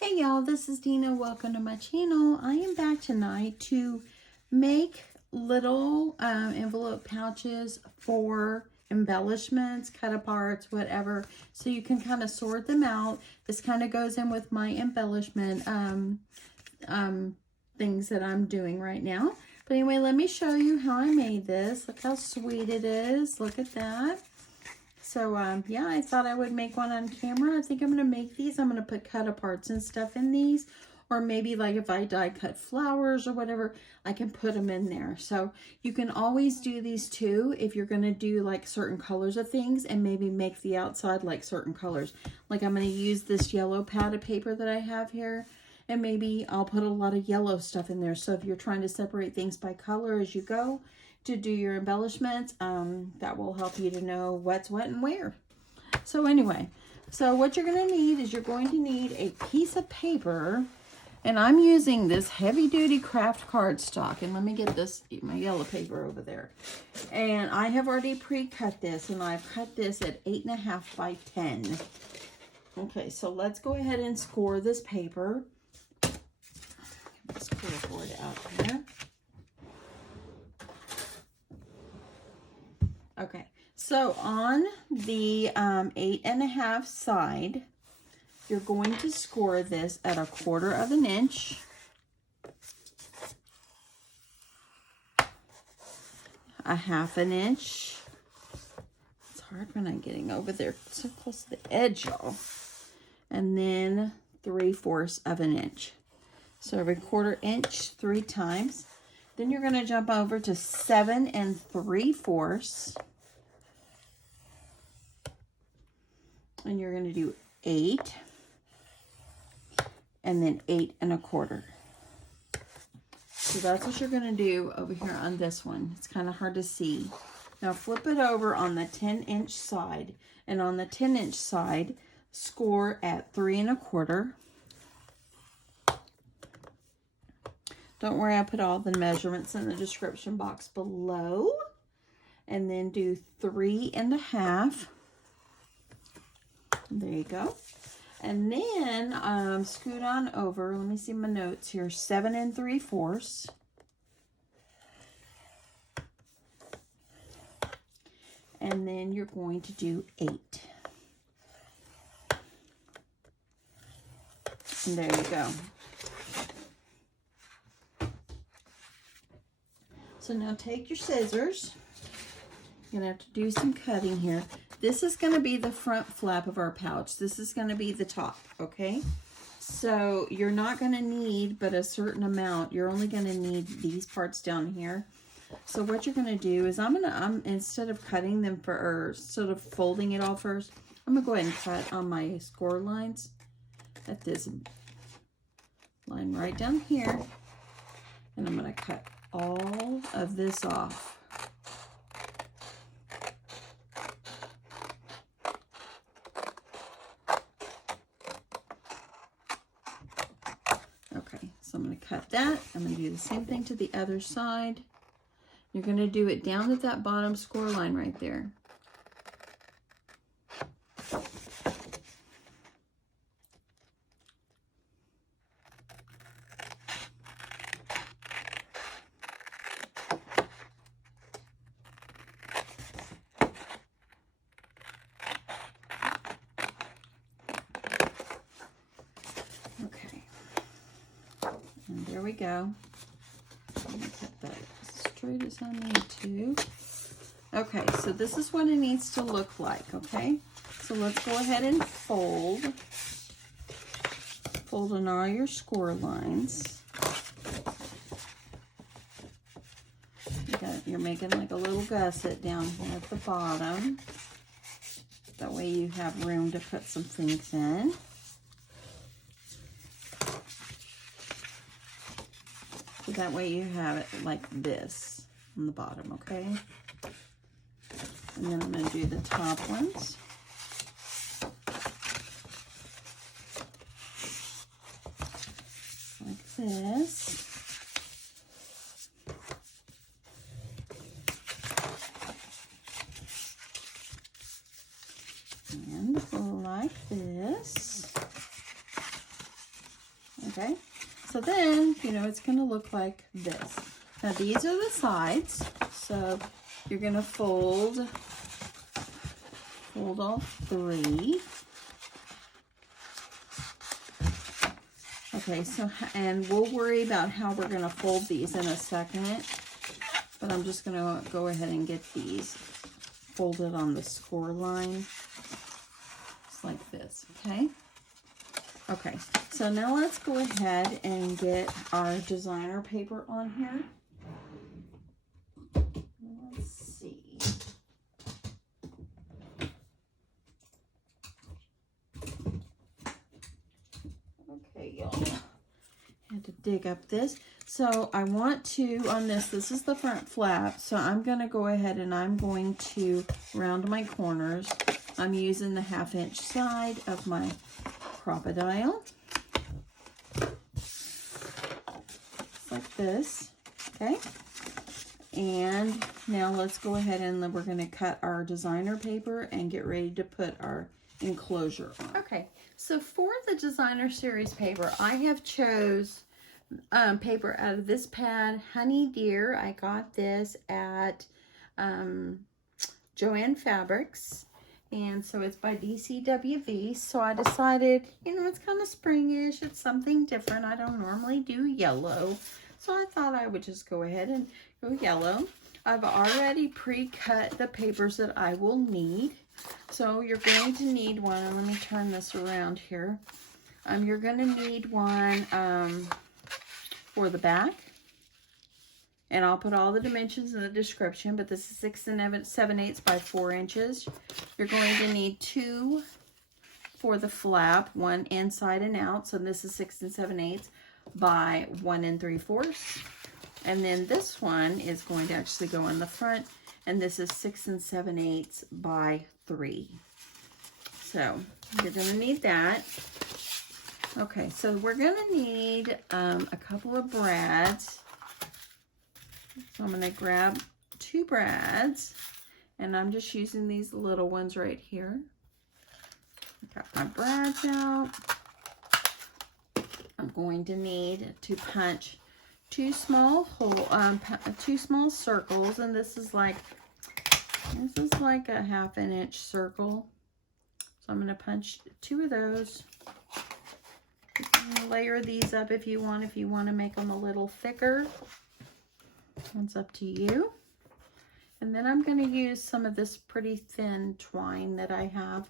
Hey y'all, this is Dina. Welcome to my channel. I am back tonight to make little envelope pouches for embellishments, cut aparts, whatever, so you can kind of sort them out. This kind of goes in with my embellishment things that I'm doing right now. But anyway, let me show you how I made this. Look how sweet it is. Look at that. So, yeah, I thought I would make one on camera. I think I'm going to make these. I'm going to put cut aparts and stuff in these. Or maybe like if I die cut flowers or whatever, I can put them in there. So you can always do these too if you're going to do like certain colors of things and maybe make the outside like certain colors. Like I'm going to use this yellow padded paper that I have here. And maybe I'll put a lot of yellow stuff in there. So if you're trying to separate things by color as you go, to do your embellishments, that will help you to know what's what and where. So anyway, so what you're going to need is you're going to need a piece of paper, and I'm using this heavy duty craft cardstock. And let me get this, my yellow paper over there. And I have already pre-cut this, and I've cut this at 8.5 by 10. Okay, so let's go ahead and score this paper. Let's pull the board out here. Okay, so on the 8.5 side, you're going to score this at 1/4 of an inch. A 1/2 inch. It's hard when I'm getting over there so close to the edge, y'all. And then 3/4 of an inch. So every 1/4 inch 3 times. Then you're going to jump over to 7 3/4. And you're going to do 8. And then 8 1/4. So that's what you're going to do over here on this one. It's kind of hard to see. Now flip it over on the 10-inch side. And on the 10-inch side, score at 3 1/4. Don't worry, I put all the measurements in the description box below. And then do 3 1/2. There you go. And then scoot on over. Let me see my notes here. 7 3/4. And then you're going to do 8. And there you go. So now take your scissors. You're going to have to do some cutting here. This is going to be the front flap of our pouch. This is going to be the top, okay? So you're not going to need but a certain amount. You're only going to need these parts down here. So what you're going to do is I'm instead of cutting them or sort of folding it all first, I'm going to go ahead and cut on my score lines at this line right down here. And I'm going to cut all of this off. Okay, so I'm going to cut that. I'm going to do the same thing to the other side. You're going to do it down at that bottom score line right there. And there we go. I'm going to cut that as straight as I need to. Okay, so this is what it needs to look like, okay? So let's go ahead and fold. Fold on all your score lines. You're making like a little gusset down here at the bottom. That way you have room to put some things in. So that way you have it like this on the bottom, okay? And then I'm going to do the top ones. Like this. And like this. Okay, so then, you know, it's going to look like this. Now, these are the sides. So you're going to fold all 3. Okay, so, and we'll worry about how we're going to fold these in a second, but I'm just going to go ahead and get these folded on the score line, just like this, okay? Okay, so now let's go ahead and get our designer paper on here. Let's see. Okay, y'all. I had to dig up this. So I want to, on this is the front flap. So I'm going to go ahead and I'm going to round my corners. I'm using the 1/2 inch side of my crocodile. Like this, okay? And now let's go ahead and we're going to cut our designer paper and get ready to put our enclosure on. Okay, so for the designer series paper, I have chose paper out of this pad, Honey Deer. I got this at Joann Fabrics, and so it's by DCWV. So I decided, you know, it's kind of springish, it's something different. I don't normally do yellow, so I thought I would just go ahead and go yellow. I've already pre-cut the papers that I will need. So you're going to need one, and let me turn this around here. You're going to need one for the back, and I'll put all the dimensions in the description, but this is 6 7/8 by 4 inches. You're going to need 2 for the flap, 1 inside and out, so this is 6 7/8 by 1 3/4. And then this one is going to actually go in the front, and this is 6 7/8 by 3. So you're going to need that. Okay, so we're going to need a couple of brads. So I'm going to grab 2 brads, and I'm just using these little ones right here. Got my brads out. I'm going to need to punch 2 small circles, and this is like a 1/2 inch circle. So I'm going to punch 2 of those. You can layer these up if you want to make them a little thicker. It's up to you. And then I'm going to use some of this pretty thin twine that I have.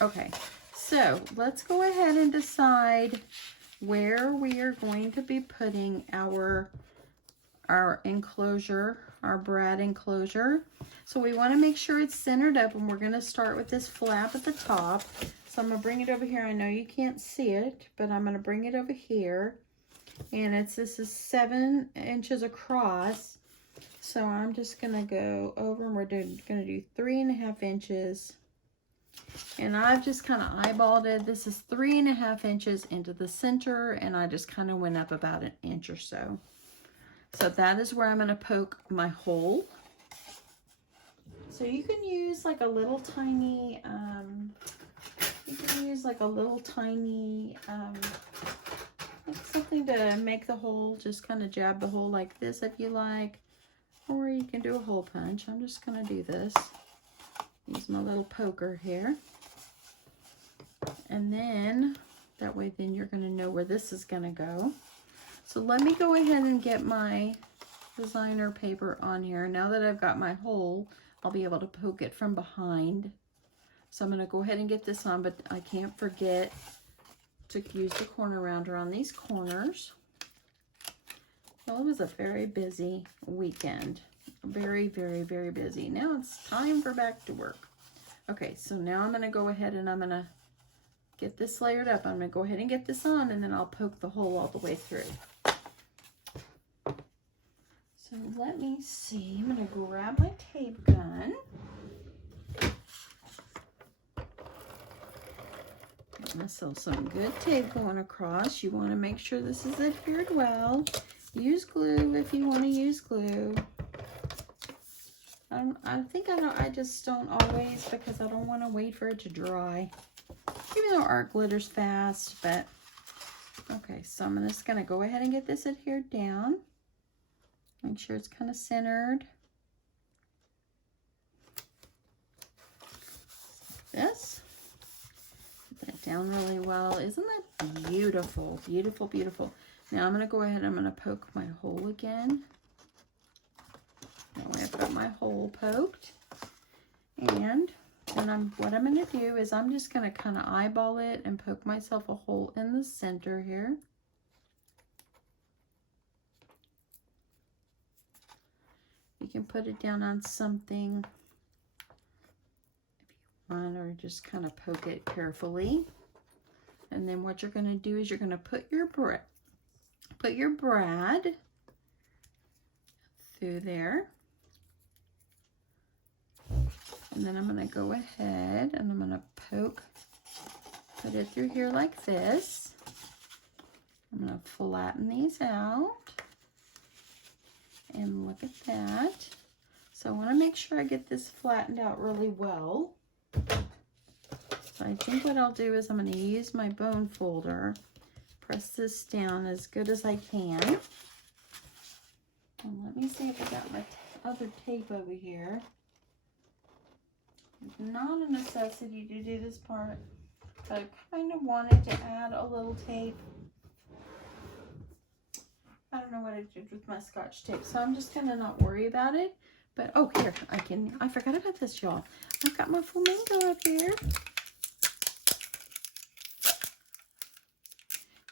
Okay, so let's go ahead and decide where we are going to be putting our enclosure, our brad enclosure. So we want to make sure it's centered up, and we're going to start with this flap at the top. So I'm going to bring it over here. I know you can't see it, but I'm going to bring it over here. And this is 7 inches across. So I'm just going to go over, and we're going to do 3.5 inches. And I've just kind of eyeballed it. This is 3.5 inches into the center, and I just kind of went up about 1 inch or so. So that is where I'm going to poke my hole. So you can use like a little tiny, like something to make the hole, just kind of jab the hole like this if you like. Or you can do a hole punch. I'm just going to do this. Use my little poker here. And then, that way then you're going to know where this is going to go. So let me go ahead and get my designer paper on here. Now that I've got my hole, I'll be able to poke it from behind. So I'm going to go ahead and get this on, but I can't forget to use the corner rounder on these corners. Well, it was a very busy weekend. Very, very, very busy. Now it's time for back to work. Okay, so now I'm going to go ahead and I'm going to get this layered up. I'm going to go ahead and get this on, and then I'll poke the hole all the way through. So let me see. I'm going to grab my tape gun. Get myself some good tape going across. You want to make sure this is adhered well. Use glue if you want to use glue. I just don't always, because I don't want to wait for it to dry. Even though art glitters fast, but Okay, so I'm just going to go ahead and get this adhered down. Make sure it's kind of centered. This. Put that down really well. Isn't that beautiful? Beautiful, beautiful. Now I'm going to go ahead and I'm going to poke my hole again. That way I've got my hole poked. And then what I'm going to do is I'm just going to kind of eyeball it and poke myself a hole in the center here. You can put it down on something if you want, or just kind of poke it carefully. And then what you're going to do is you're going to put your brad through there. And then I'm going to go ahead and I'm going to put it through here like this. I'm going to flatten these out. And look at that. So I want to make sure I get this flattened out really well. So I think what I'll do is I'm going to use my bone folder, press this down as good as I can. And let me see if I got my other tape over here. It's not a necessity to do this part, but I kind of wanted to add a little tape. I don't know what I did with my Scotch tape, so I'm just gonna not worry about it. But oh, here, I forgot about this, y'all. I've got my flamingo up here.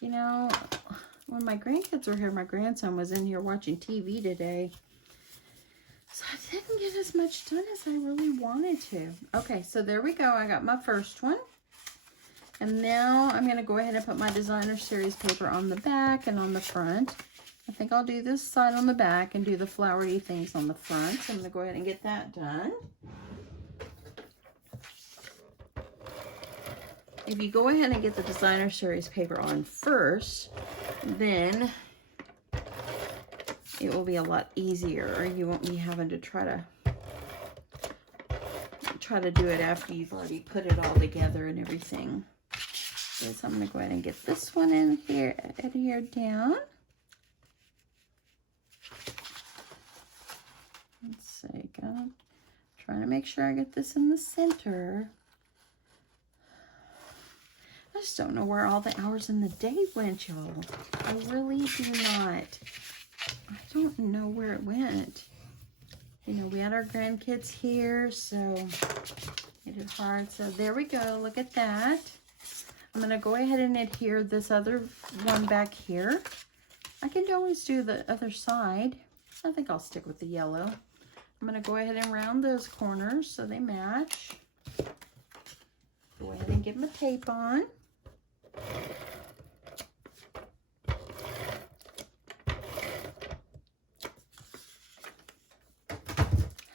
You know, when my grandkids were here, my grandson was in here watching TV today. So I didn't get as much done as I really wanted to. Okay, so there we go. I got my first one. And now I'm going to go ahead and put my designer series paper on the back and on the front. I think I'll do this side on the back and do the flowery things on the front. So I'm going to go ahead and get that done. If you go ahead and get the designer series paper on first, then it will be a lot easier. You won't be having to try to do it after you've already put it all together and everything. So I'm going to go ahead and get this one in here, adhered down. Let's see, trying to make sure I get this in the center. I just don't know where all the hours in the day went, y'all. I really do not. I don't know where it went. You know, we had our grandkids here, so it is hard. So there we go. Look at that. I'm going to go ahead and adhere this other one back here. I can always do the other side. I think I'll stick with the yellow. I'm going to go ahead and round those corners so they match. Go ahead and get my tape on.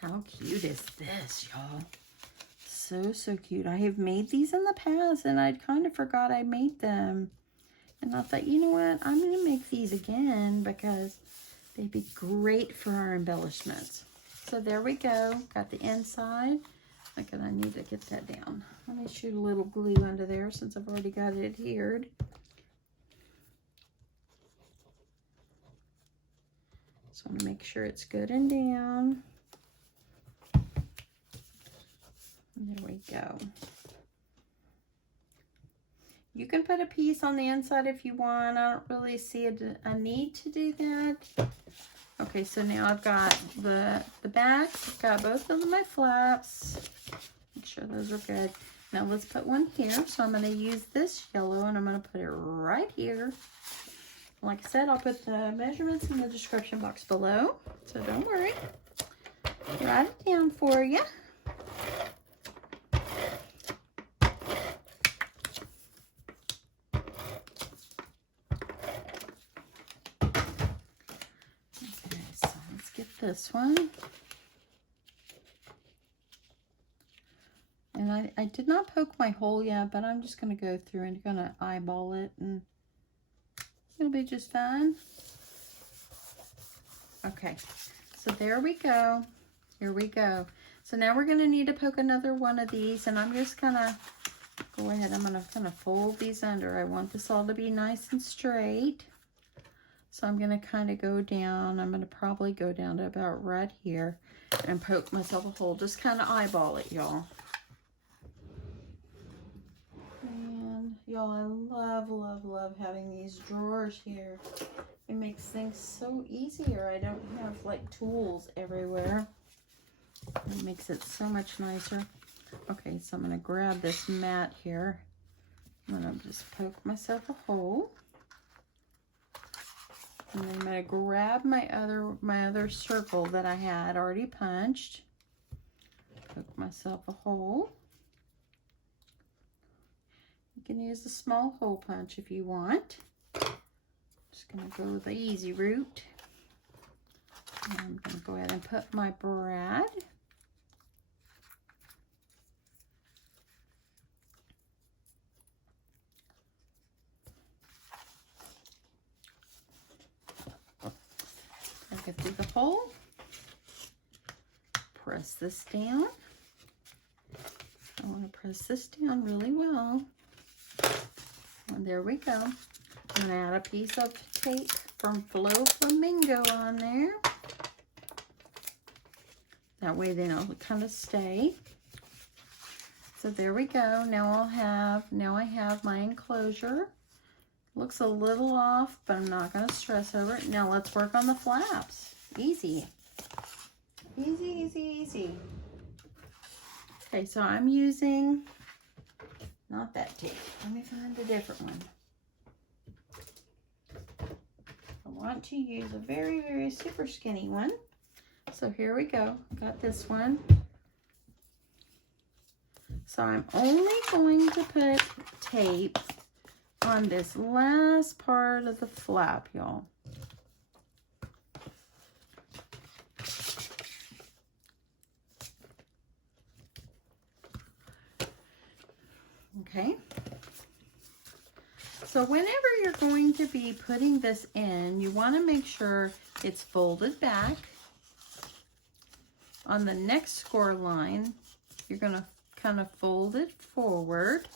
How cute is this, y'all? So cute. I have made these in the past and I kind of forgot I made them. And I thought, you know what? I'm going to make these again because they'd be great for our embellishments. So there we go. Got the inside. Look, and I need to get that down. Let me shoot a little glue under there since I've already got it adhered. So I'm going to make sure it's good and down. There we go. You can put a piece on the inside if you want. I don't really see a need to do that. Okay, so now I've got the back. I've got both of my flaps. Make sure those are good. Now let's put one here. So I'm going to use this yellow and I'm going to put it right here. Like I said, I'll put the measurements in the description box below. So don't worry. Write it down for you. This one, and I did not poke my hole yet, but I'm just going to go through and going to eyeball it and it'll be just fine. Okay, so there we go. Here we go. So now we're going to need to poke another one of these, and I'm just going to go ahead, I'm gonna kind of fold these under. I want this all to be nice and straight. So I'm gonna kind of go down. I'm gonna probably go down to about right here and poke myself a hole. Just kind of eyeball it, y'all. And y'all, I love, love, love having these drawers here. It makes things so easier. I don't have like tools everywhere. It makes it so much nicer. Okay, so I'm gonna grab this mat here. I'm gonna just poke myself a hole. And then I'm gonna grab my other circle that I had already punched. Poke myself a hole. You can use a small hole punch if you want. Just gonna go with the easy route. And I'm gonna go ahead and put my brad. Get through the hole. Press this down. I want to press this down really well. And there we go. I'm going to add a piece of tape from Flow Flamingo on there. That way then it'll kind of stay. So there we go. Now I have my enclosure. Looks a little off, but I'm not going to stress over it. Now let's work on the flaps. Easy. Easy, easy, easy. Okay, so I'm using, not that tape. Let me find a different one. I want to use a very, very super skinny one. So here we go. Got this one. So I'm only going to put tape on this last part of the flap, y'all. Okay. So whenever you're going to be putting this in, you want to make sure it's folded back. On the next score line, you're going to kind of fold it forward.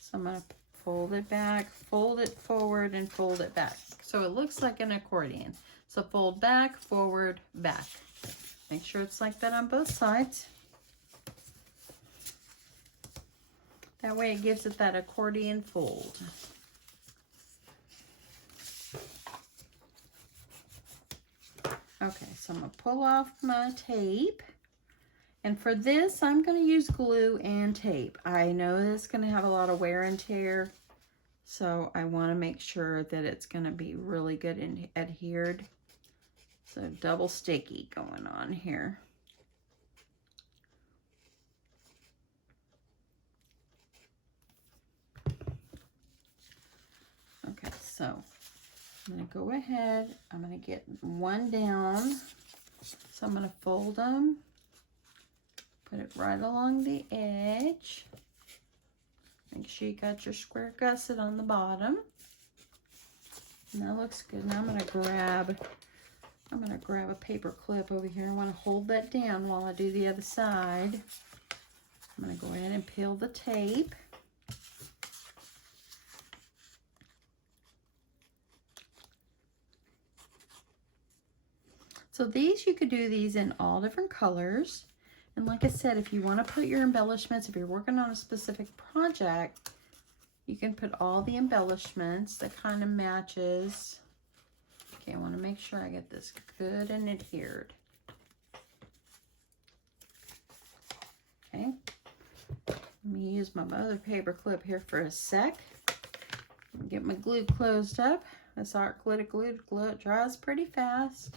So I'm going to fold it back, fold it forward, and fold it back. So it looks like an accordion. So fold back, forward, back. Make sure it's like that on both sides. That way it gives it that accordion fold. Okay, so I'm going to pull off my tape. And for this, I'm going to use glue and tape. I know it's going to have a lot of wear and tear, so I want to make sure that it's going to be really good and adhered. So double sticky going on here. Okay, so I'm going to go ahead. I'm going to get one down. So I'm going to fold them. Put it right along the edge. Make sure you got your square gusset on the bottom. And that looks good. Now I'm gonna grab a paper clip over here. I want to hold that down while I do the other side. I'm gonna go ahead and peel the tape. So these, you could do these in all different colors. And like I said, if you want to put your embellishments, if you're working on a specific project, you can put all the embellishments that kind of matches. Okay, I want to make sure I get this good and adhered. Okay, let me use my other paper clip here for a sec. Get my glue closed up. This art glue, it dries pretty fast.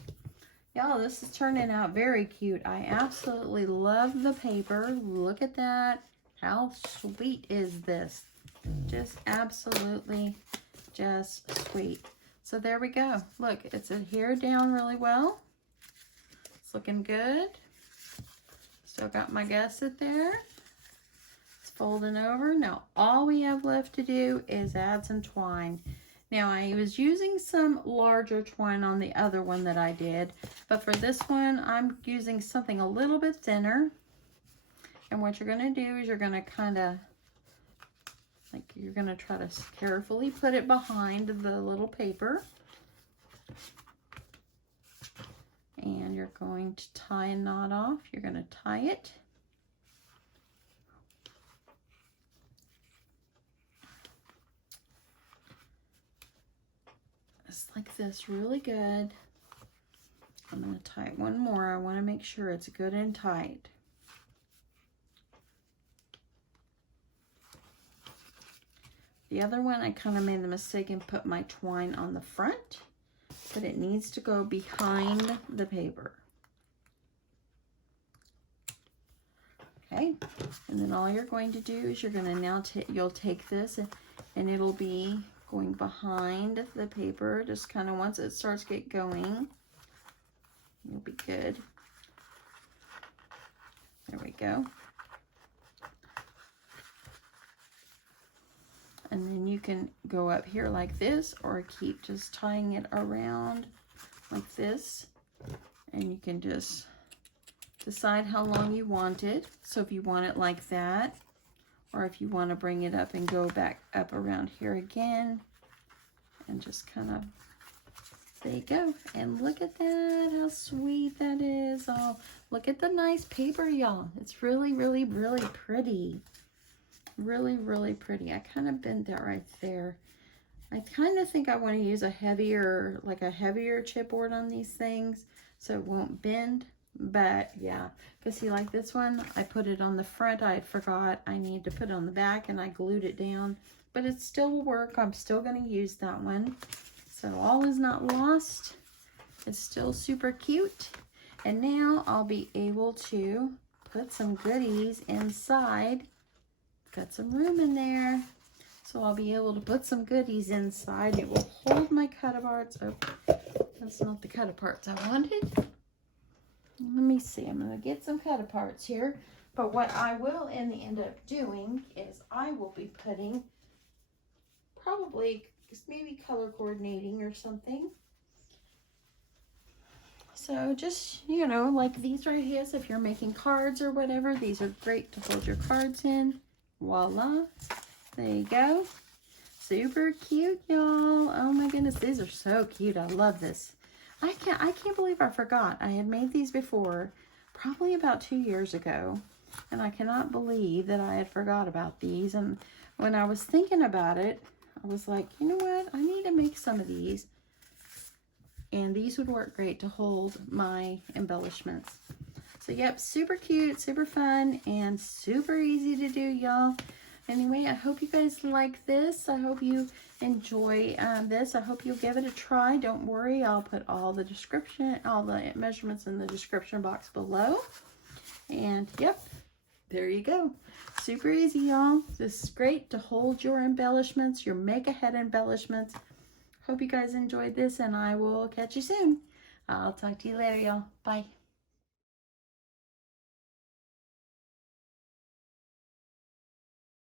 Y'all, this is turning out very cute. I absolutely love the paper. Look at that. How sweet is this? Just absolutely just sweet. So there we go. Look, it's adhered down really well. It's looking good. Still got my gusset there. It's folding over. Now all we have left to do is add some twine. Now I was using some larger twine on the other one that I did, but for this one I'm using something a little bit thinner. And what you're going to do is you're going to kind of Like you're going to try to carefully put it behind the little paper. And you're going to tie a knot off. You're going to tie it. Just like this, really good. I'm going to tie it one more. I want to make sure it's good and tight. The other one, I kind of made the mistake and put my twine on the front, but it needs to go behind the paper. Okay, and then all you're going to do is you're going to now you'll take this and it'll be going behind the paper, just kind of once it starts get going, you'll be good. There we go. And then you can go up here like this, or keep just tying it around like this. And you can just decide how long you want it. So if you want it like that, or if you want to bring it up and go back up around here again, and just kind of, there you go. And look at that, how sweet that is. Oh, look at the nice paper, y'all. It's really, really, really pretty. Really, really pretty. I kind of bent that right there. I kind of think I want to use a heavier, like a heavier chipboard on these things so it won't bend. But yeah, because see, like this one, I put it on the front. I forgot I need to put it on the back, and I glued it down. But it still will work. I'm still going to use that one. So all is not lost. It's still super cute. And now I'll be able to put some goodies inside. Got some room in there, so I'll be able to put some goodies inside. It will hold my cut-aparts. Oh, that's not the cut-aparts I wanted. Let me see. I'm going to get some cut-aparts here. But what I will end up doing is I will be putting probably maybe color coordinating or something. So just, you know, like these right here. So if you're making cards or whatever, these are great to hold your cards in. Voila, there you go. Super cute, y'all. Oh my goodness, these are so cute. I love this. I can't believe I forgot. I had made these before, probably about 2 years ago, and I cannot believe that I had forgot about these. And when I was thinking about it, I was like, you know what? I need to make some of these, and these would work great to hold my embellishments. So, yep, super cute, super fun, and super easy to do, y'all. Anyway, I hope you guys like this. I hope you enjoy this. I hope you'll give it a try. Don't worry, I'll put all the measurements in the description box below. And, yep, there you go. Super easy, y'all. This is great to hold your embellishments, your make-ahead embellishments. Hope you guys enjoyed this, and I will catch you soon. I'll talk to you later, y'all. Bye.